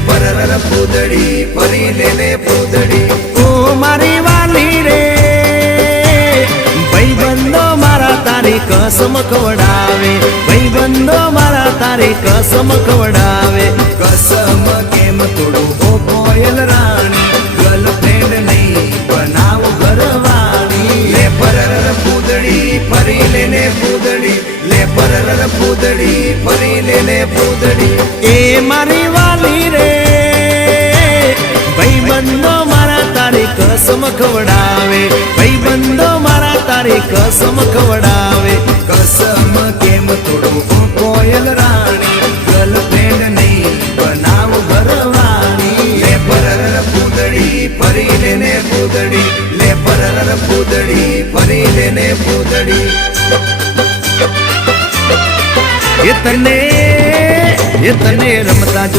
પરર પૂદડી ફરી લેને પૂદડી ઓ મારી વાલી રે ભાઈબંધો મારા તારી કસમ ખવડાવે ભાઈબંધો મારા તારી કસમ ખવડાવે કસમ કેમ તોડું ઓ કોયલ રાણી ગર્લફ્રેન્ડ નહીં બનાવ ઘરવાળી લે પરર પૂદડી ફરી લેને પૂદડી લે પરર પૂદડી ફરી લેને પૂદડી એ મારી વાલી રે ભાઈબંધો મારા તારી કસમ ખવડાવે ભાઈબંધો મારા તારી કસમ ખવડાવે કસમ કેમ તોડું ઓ કોયલ રાણી ગર્લફ્રેન્ડ નહીં બનાવ ઘરવાળી લે પરર પૂદડી ફરી લેને પૂદડી લે પરર પૂદડી ફરી લેને પૂદડી એ તને રમતા જો